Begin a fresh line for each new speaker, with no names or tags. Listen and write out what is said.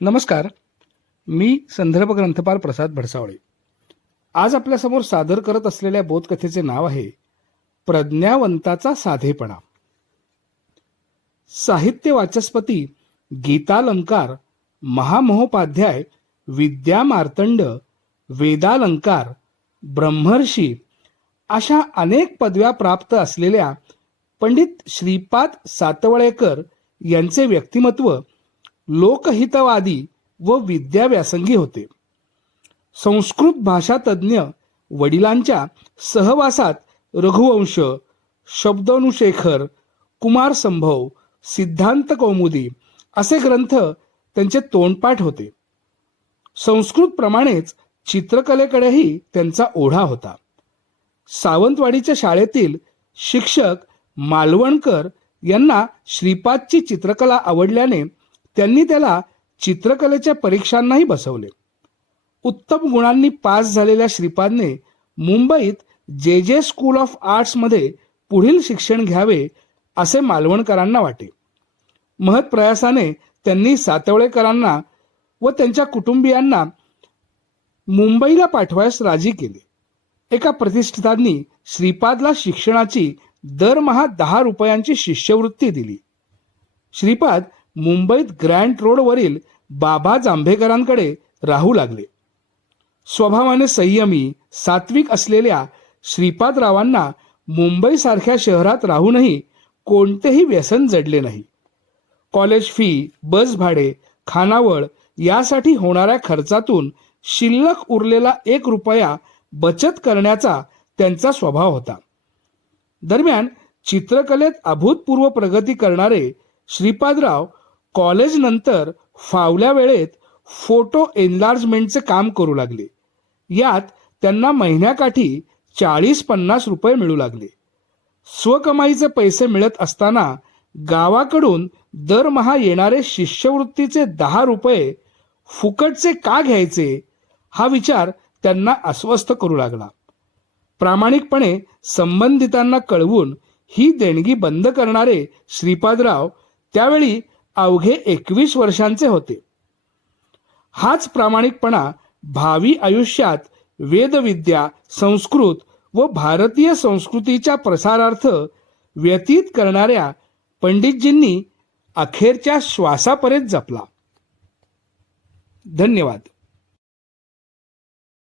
नमस्कार. मी संदर्भ ग्रंथपाल प्रसाद भडसावळे. आज आपल्यासमोर सादर करत असलेल्या बोधकथेचे नाव आहे प्रज्ञावंताचा साधेपणा. साहित्य वाचस्पती गीतालंकार महामहोपाध्याय विद्या मार्तंड वेदालंकार ब्रह्मर्षी अशा अनेक पदव्या प्राप्त असलेल्या पंडित श्रीपाद सातवळेकर यांचे व्यक्तिमत्व लोकहितवादी व विद्याव्यासंगी होते. संस्कृत भाषा तज्ज्ञ वडिलांच्या सहवासात रघुवंश शब्दानुशेखर कुमार संभव सिद्धांत कौमुदी असे ग्रंथ त्यांचे तोंडपाठ होते. संस्कृत प्रमाणेच चित्रकलेकडेही त्यांचा ओढा होता. सावंतवाडीच्या शाळेतील शिक्षक मालवणकर यांना श्रीपादची चित्रकला आवडल्याने त्यांनी त्याला चित्रकलेच्या परीक्षांनाही बसवले. उत्तम गुणांनी पास झालेल्या श्रीपादने मुंबईत जे जे स्कूल ऑफ आर्ट्समध्ये पुढील शिक्षण घ्यावे असे मालवणकरांना वाटे. महत प्रयासाने त्यांनी सातवळेकरांना व त्यांच्या कुटुंबियांना मुंबईला पाठवायस राजी केले. एका प्रतिष्ठितांनी श्रीपादला शिक्षणाची दरमहा दहा रुपयांची शिष्यवृत्ती दिली. श्रीपाद मुंबईत ग्रँड रोडवरील बाबा जांभेकरांकडे राहू लागले. स्वभावाने संयमी सात्विक असलेल्या श्रीपादरावांना मुंबईसारख्या शहरात राहूनही कोणतेही व्यसन जडले नाही. कॉलेज फी बस भाडे खानावळ यासाठी होणाऱ्या खर्चातून शिल्लक उरलेला एक रुपया बचत करण्याचा त्यांचा स्वभाव होता. दरम्यान चित्रकलेत अभूतपूर्व प्रगती करणारे श्रीपादराव कॉलेज नंतर फावल्या वेळेत फोटो एनलार्जमेंटचे काम करू लागले. यात त्यांना महिन्याकाठी चाळीस पन्नास रुपये मिळू लागले. स्वकमाईचे पैसे मिळत असताना गावाकडून दरमहा येणारे शिष्यवृत्तीचे दहा रुपये फुकटचे का घ्यायचे हा विचार त्यांना अस्वस्थ करू लागला. प्रामाणिकपणे संबंधितांना कळवून ही देणगी बंद करणारे श्रीपादराव त्यावेळी अवघे एकवीस वर्षांचे होते. हाच प्रामाणिकपणा भावी आयुष्यात वेदविद्या संस्कृत व भारतीय संस्कृतीच्या प्रसारार्थ व्यतीत करणाऱ्या पंडितजींनी अखेरच्या श्वासापर्यंत जपला. धन्यवाद.